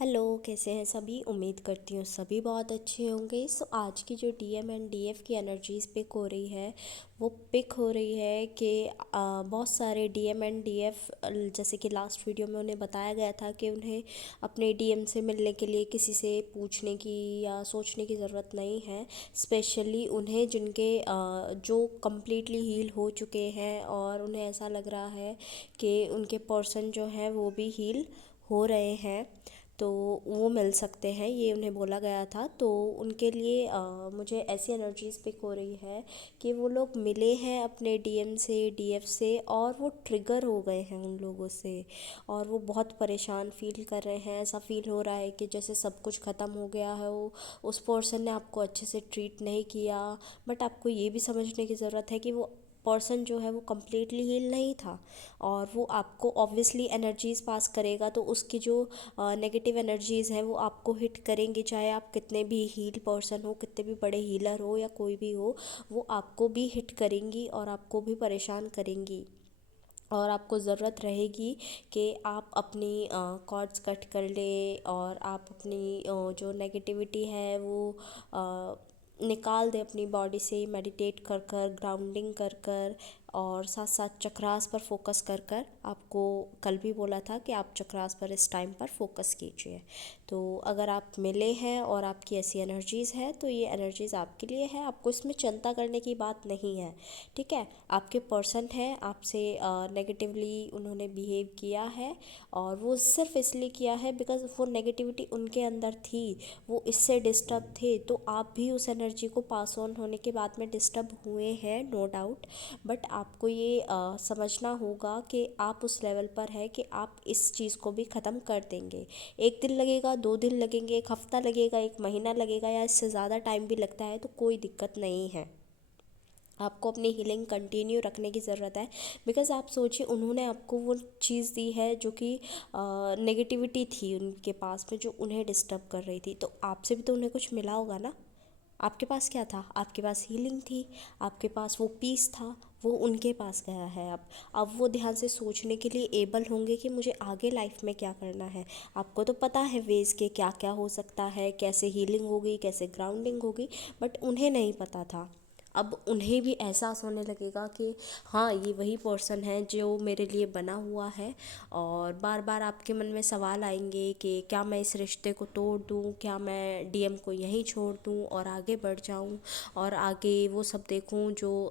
Hello, कैसे हैं सभी। उम्मीद करती हूँ सभी बहुत अच्छे होंगे। आज की जो डीएम एंड डीएफ की एनर्जीज पिक हो रही है वो पिक हो रही है कि बहुत सारे डीएम एंड डीएफ, जैसे कि लास्ट वीडियो में उन्हें बताया गया था कि उन्हें अपने डीएम से मिलने के लिए किसी से पूछने की या सोचने की ज़रूरत नहीं है। स्पेशली उन्हें जिनके जो कम्प्लीटली हील हो चुके हैं और उन्हें ऐसा लग रहा है कि उनके पर्सन जो हैं वो भी हील हो रहे हैं, तो वो मिल सकते हैं, ये उन्हें बोला गया था। तो उनके लिए मुझे ऐसी एनर्जीज पिक हो रही है कि वो लोग मिले हैं अपने डीएम से, डीएफ से, और वो ट्रिगर हो गए हैं उन लोगों से, और वो बहुत परेशान फील कर रहे हैं। ऐसा फील हो रहा है कि जैसे सब कुछ ख़त्म हो गया है, वो उस पर्सन ने आपको अच्छे से ट्रीट नहीं किया। बट आपको ये भी समझने की ज़रूरत है कि वो पर्सन जो है वो कम्प्लीटली हील नहीं था, और वो आपको ऑब्वियसली एनर्जीज़ पास करेगा, तो उसकी जो नेगेटिव एनर्जीज़ हैं वो आपको हिट करेंगी। चाहे आप कितने भी हील पर्सन हो, कितने भी बड़े हीलर हो या कोई भी हो, वो आपको भी हिट करेंगी और आपको भी परेशान करेंगी। और आपको ज़रूरत रहेगी कि आप अपनी कॉर्ड्स कट कर ले, और आप अपनी जो नेगेटिविटी है वो निकाल दें अपनी बॉडी से, मेडिटेट कर कर, ग्राउंडिंग कर कर, और साथ साथ चक्रास पर फोकस कर कर। आपको कल भी बोला था कि आप चक्रास पर इस टाइम पर फोकस कीजिए। तो अगर आप मिले हैं और आपकी ऐसी एनर्जीज़ है तो ये एनर्जीज़ आपके लिए है। आपको इसमें चिंता करने की बात नहीं है, ठीक है। आपके पर्सन हैं, आपसे नेगेटिवली उन्होंने बिहेव किया है, और वो सिर्फ इसलिए किया है बिकॉज़ वो नेगेटिविटी उनके अंदर थी, वो इससे डिस्टर्ब थे। तो आप भी उस एनर्जी को पास ऑन होने के बाद में डिस्टर्ब हुए हैं, नो डाउट। बट आपको ये समझना होगा कि आप उस लेवल पर है कि आप इस चीज़ को भी ख़त्म कर देंगे। एक दिन लगेगा, 2 दिन लगेंगे, एक हफ़्ता लगेगा, एक महीना लगेगा, या इससे ज़्यादा टाइम भी लगता है तो कोई दिक्कत नहीं है। आपको अपनी हीलिंग कंटिन्यू रखने की ज़रूरत है। बिकॉज़ आप सोचिए, उन्होंने आपको वो चीज़ दी है जो कि नेगेटिविटी थी उनके पास में, जो उन्हें डिस्टर्ब कर रही थी। तो आपसे भी तो उन्हें कुछ मिला होगा ना। आपके पास क्या था? आपके पास हीलिंग थी, आपके पास वो पीस था, वो उनके पास गया है। अब वो ध्यान से सोचने के लिए एबल होंगे कि मुझे आगे लाइफ में क्या करना है। आपको तो पता है वेज के क्या क्या हो सकता है, कैसे हीलिंग होगी, कैसे ग्राउंडिंग होगी, बट उन्हें नहीं पता था। अब उन्हें भी एहसास होने लगेगा कि हाँ, ये वही पर्सन है जो मेरे लिए बना हुआ है। और बार बार आपके मन में सवाल आएंगे कि क्या मैं इस रिश्ते को तोड़ दूँ, क्या मैं डीएम को यहीं छोड़ दूँ और आगे बढ़ जाऊँ, और आगे वो सब देखूँ जो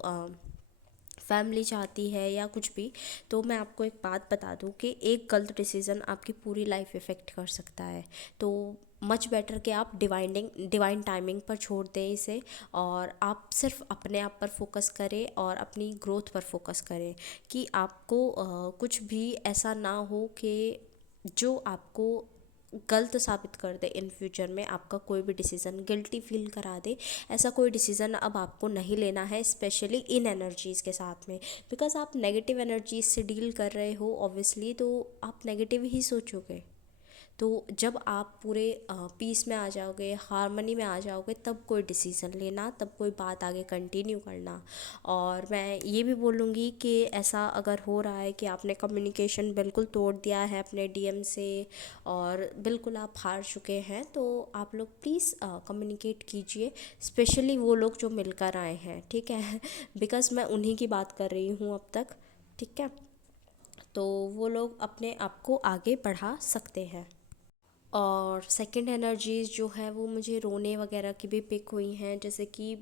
फैमिली चाहती है या कुछ भी। तो मैं आपको एक बात बता दूं कि एक गलत डिसीज़न आपकी पूरी लाइफ इफ़ेक्ट कर सकता है। तो मच बेटर कि आप डिवाइन टाइमिंग पर छोड़ दें इसे, और आप सिर्फ अपने आप पर फोकस करें और अपनी ग्रोथ पर फोकस करें, कि आपको कुछ भी ऐसा ना हो कि जो आपको गलत साबित कर दे इन फ्यूचर में, आपका कोई भी डिसीज़न गिल्टी फील करा दे। ऐसा कोई डिसीज़न अब आपको नहीं लेना है, स्पेशली इन एनर्जीज़ के साथ में। बिकॉज आप नेगेटिव एनर्जीज से डील कर रहे हो ऑब्वियसली, तो आप नेगेटिव ही सोचोगे। तो जब आप पूरे पीस में आ जाओगे, हारमनी में आ जाओगे, तब कोई डिसीज़न लेना, तब कोई बात आगे कंटिन्यू करना। और मैं ये भी बोलूँगी कि ऐसा अगर हो रहा है कि आपने कम्युनिकेशन बिल्कुल तोड़ दिया है अपने डीएम से, और बिल्कुल आप हार चुके हैं, तो आप लोग प्लीज़ कम्युनिकेट कीजिए। स्पेशली वो लोग जो मिलकर आए हैं, ठीक है। बिकॉज़ मैं उन्हीं की बात कर रही हूँ अब तक, ठीक है। तो वो लोग अपने आप को आगे बढ़ा सकते हैं। और सेकंड एनर्जीज़ जो है वो मुझे रोने वगैरह की भी पिक हुई हैं, जैसे कि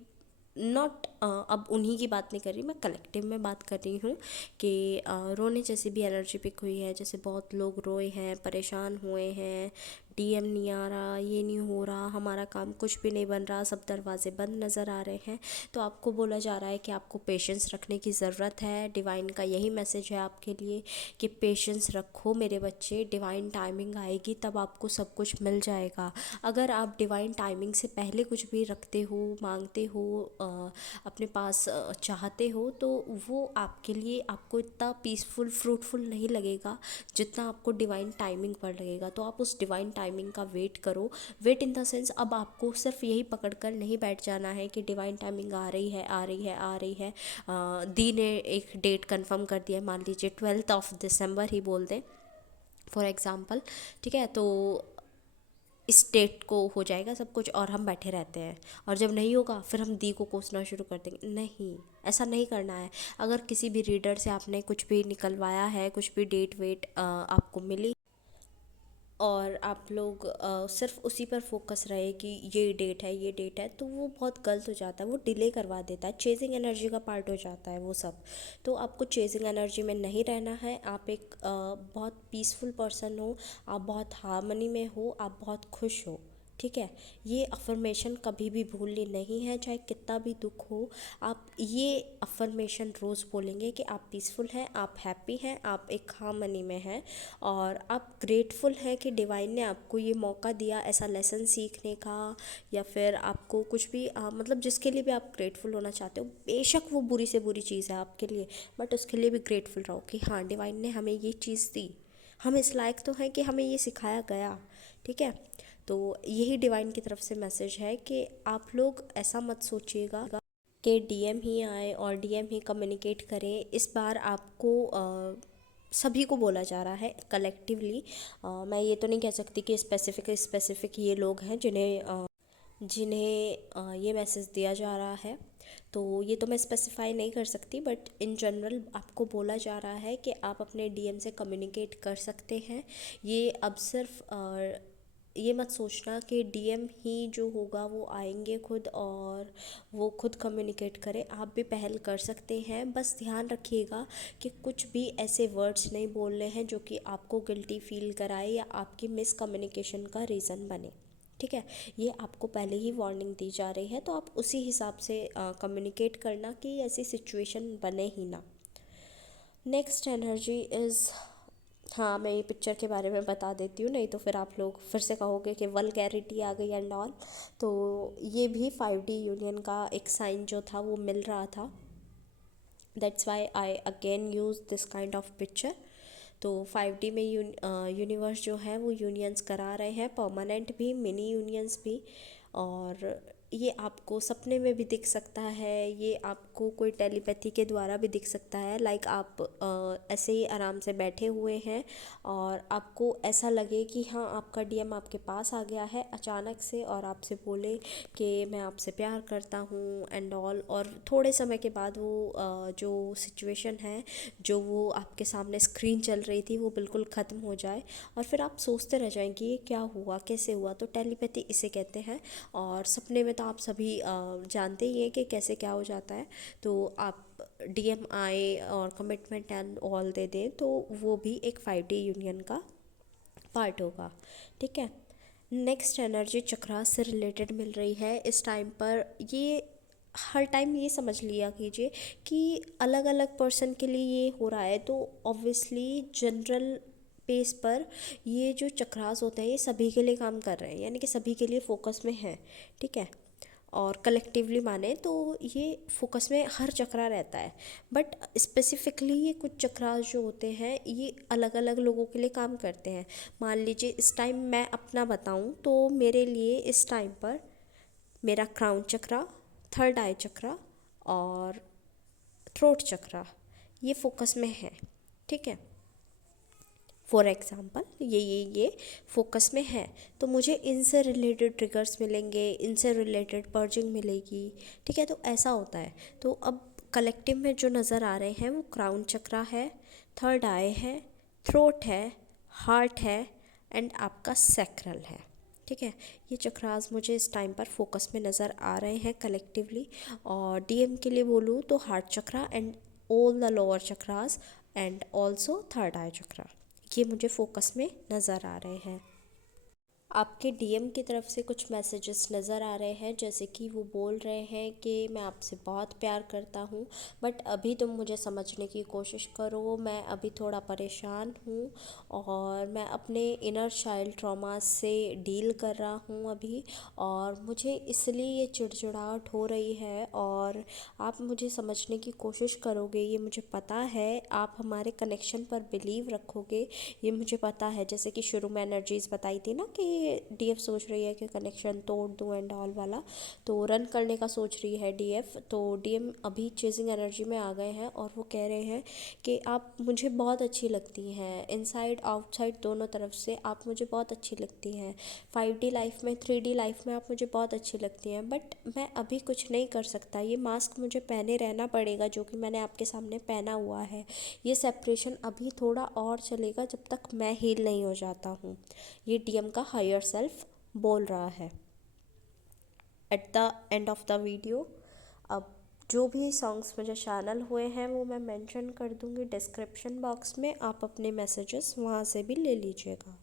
नॉट अब उन्हीं की बात नहीं कर रही, मैं कलेक्टिव में बात कर रही हूँ कि रोने जैसी भी एनर्जी पिक हुई है। जैसे बहुत लोग रोए हैं, परेशान हुए हैं, डीएम नहीं आ रहा, ये नहीं हो रहा, हमारा काम कुछ भी नहीं बन रहा, सब दरवाजे बंद नज़र आ रहे हैं। तो आपको बोला जा रहा है कि आपको पेशेंस रखने की ज़रूरत है। डिवाइन का यही मैसेज है आपके लिए कि पेशेंस रखो मेरे बच्चे, डिवाइन टाइमिंग आएगी तब आपको सब कुछ मिल जाएगा। अगर आप डिवाइन टाइमिंग से पहले कुछ भी रखते हो, मांगते हो, अपने पास चाहते हो, तो वो आपके लिए आपको इतना पीसफुल, फ्रूटफुल नहीं लगेगा जितना आपको डिवाइन टाइमिंग पर लगेगा। तो आप उस डिवाइन टाइमिंग का वेट करो। वेट इन द सेंस, अब आपको सिर्फ यही पकड़ कर नहीं बैठ जाना है कि डिवाइन टाइमिंग आ रही है, आ रही है, आ रही है। दी ने एक डेट कंफर्म कर दिया, मान लीजिए 12 दिसंबर ही बोल दें फॉर एग्ज़ाम्पल, ठीक है। तो स्टेट को हो जाएगा सब कुछ और हम बैठे रहते हैं, और जब नहीं होगा फिर हम दी को कोसना शुरू कर देंगे। नहीं, ऐसा नहीं करना है। अगर किसी भी रीडर से आपने कुछ भी निकलवाया है, कुछ भी डेट वेट आपको मिली, और आप लोग सिर्फ उसी पर फोकस रहे कि ये डेट है ये डेट है, तो वो बहुत गलत हो जाता है, वो डिले करवा देता है, चेजिंग एनर्जी का पार्ट हो जाता है वो सब। तो आपको चेजिंग एनर्जी में नहीं रहना है। आप एक बहुत पीसफुल पर्सन हो, आप बहुत हार्मनी में हो, आप बहुत खुश हो, ठीक है। ये अफर्मेशन कभी भी भूलनी नहीं है, चाहे कितना भी दुख हो। आप ये अफर्मेशन रोज़ बोलेंगे कि आप पीसफुल हैं, आप हैप्पी हैं, आप एक हार्मनी में हैं, और आप ग्रेटफुल हैं कि डिवाइन ने आपको ये मौका दिया ऐसा लेसन सीखने का, या फिर आपको कुछ भी मतलब जिसके लिए भी आप ग्रेटफुल होना चाहते हो, बेशक वो बुरी से बुरी चीज़ है आपके लिए, बट उसके लिए भी ग्रेटफुल रहो कि हाँ, डिवाइन ने हमें ये चीज़ दी, हम इस लायक तो हैं कि हमें ये सिखाया गया, ठीक है। तो यही डिवाइन की तरफ से मैसेज है कि आप लोग ऐसा मत सोचिएगा कि डीएम ही आए और डीएम ही कम्युनिकेट करें। इस बार आपको सभी को बोला जा रहा है कलेक्टिवली। मैं ये तो नहीं कह सकती कि स्पेसिफिक स्पेसिफिक ये लोग हैं जिन्हें ये मैसेज दिया जा रहा है, तो ये तो मैं स्पेसिफाई नहीं कर सकती, बट इन जनरल आपको बोला जा रहा है कि आप अपने डीएम से कम्युनिकेट कर सकते हैं। ये अब सिर्फ ये मत सोचना कि डीएम ही जो होगा वो आएंगे खुद और वो खुद कम्युनिकेट करें, आप भी पहल कर सकते हैं। बस ध्यान रखिएगा कि कुछ भी ऐसे वर्ड्स नहीं बोलने हैं जो कि आपको गिल्टी फील कराए या आपकी मिस कम्युनिकेशन का रीज़न बने, ठीक है। ये आपको पहले ही वार्निंग दी जा रही है, तो आप उसी हिसाब से कम्युनिकेट करना कि ऐसी सिचुएशन बने ही ना। नेक्स्ट एनर्जी इज़, हाँ मैं ये पिक्चर के बारे में बता देती हूँ, नहीं तो फिर आप लोग फिर से कहोगे कि वल्गैरिटी आ गई एंड ऑल। तो ये भी 5D यूनियन का एक साइन जो था वो मिल रहा था, that's why I again use this kind of picture. तो 5D में यूनिवर्स जो है वो यूनियंस करा रहे हैं, परमानेंट भी, मिनी यूनियंस भी। और ये आपको सपने में भी दिख सकता है, ये आपको कोई टेलीपैथी के द्वारा भी दिख सकता है। लाइक आप ऐसे ही आराम से बैठे हुए हैं और आपको ऐसा लगे कि हाँ, आपका डीएम आपके पास आ गया है अचानक से और आपसे बोले कि मैं आपसे प्यार करता हूँ एंड ऑल, और थोड़े समय के बाद वो जो सिचुएशन है, जो वो आपके सामने स्क्रीन चल रही थी, वो बिल्कुल ख़त्म हो जाए और फिर आप सोचते रह जाएं कि ये क्या हुआ, कैसे हुआ। तो टेलीपैथी इसे कहते हैं। और सपने में तो आप सभी जानते ही हैं कि कैसे क्या हो जाता है। तो आप डीएम आए और कमिटमेंट एंड ऑल दे दें, तो वो भी एक 5D यूनियन का पार्ट होगा, ठीक है। नेक्स्ट एनर्जी चक्रा से रिलेटेड मिल रही है इस टाइम पर। ये हर टाइम ये समझ लिया कीजिए कि अलग अलग पर्सन के लिए ये हो रहा है, तो ऑब्वियसली जनरल पेस पर ये जो चक्रास होते हैं ये सभी के लिए काम कर रहे हैं, यानी कि सभी के लिए फोकस में है, ठीक है। और कलेक्टिवली माने तो ये फोकस में हर चक्रा रहता है, बट स्पेसिफिकली ये कुछ चक्रास जो होते हैं ये अलग अलग लोगों के लिए काम करते हैं। मान लीजिए इस टाइम मैं अपना बताऊं तो मेरे लिए इस टाइम पर मेरा क्राउन चक्रा, थर्ड आई चक्रा और थ्रोट चक्रा ये फोकस में है, ठीक है। फॉर एग्ज़ाम्पल ये फोकस में है, तो मुझे इनसे रिलेटेड ट्रिगर्स मिलेंगे, इनसे रिलेटेड पर्जिंग मिलेगी, ठीक है। तो ऐसा होता है। तो अब कलेक्टिव में जो नज़र आ रहे हैं वो क्राउन चक्रा है, थर्ड आई है, थ्रोट है, हार्ट है एंड आपका सैक्रल है, ठीक है। ये चक्रास मुझे इस टाइम पर फोकस में नज़र आ रहे हैं कलेक्टिवली। और डीएम के लिए बोलूँ तो heart chakra and all the lower chakras and also third eye chakra, ये मुझे फोकस में नज़र आ रहे हैं। आपके डीएम की तरफ से कुछ मैसेजेस नज़र आ रहे हैं, जैसे कि वो बोल रहे हैं कि मैं आपसे बहुत प्यार करता हूँ, बट अभी तुम मुझे समझने की कोशिश करो, मैं अभी थोड़ा परेशान हूँ और मैं अपने इनर चाइल्ड ट्रॉमा से डील कर रहा हूँ अभी, और मुझे इसलिए ये चिड़चिड़ाहट हो रही है और आप मुझे समझने की कोशिश करोगे, ये मुझे पता है। आप हमारे कनेक्शन पर बिलीव रखोगे, ये मुझे पता है। जैसे कि शुरू में एनर्जीज़ बताई थी ना कि डीएफ सोच रही है कि कनेक्शन तोड़ दूँ एंड ऑल वाला, तो रन करने का सोच रही है डीएफ। तो डीएम अभी चेजिंग एनर्जी में आ गए हैं और वो कह रहे हैं कि आप मुझे बहुत अच्छी लगती हैं, इनसाइड आउटसाइड दोनों तरफ से आप मुझे बहुत अच्छी लगती हैं। 5D लाइफ में, 3D लाइफ में आप मुझे बहुत अच्छी लगती हैं, बट मैं अभी कुछ नहीं कर सकता। ये मास्क मुझे पहने रहना पड़ेगा जो कि मैंने आपके सामने पहना हुआ है। ये सेपरेशन अभी थोड़ा और चलेगा जब तक मैं हील नहीं हो जाता हूँ। ये डीएम का हायर सेल्फ बोल रहा है at the end of the video. अब जो भी सॉन्ग्स मुझे चैनल हुए हैं वो मैं मेंशन कर दूँगी डिस्क्रिप्शन बॉक्स में, आप अपने मैसेजेस वहाँ से भी ले लीजिएगा।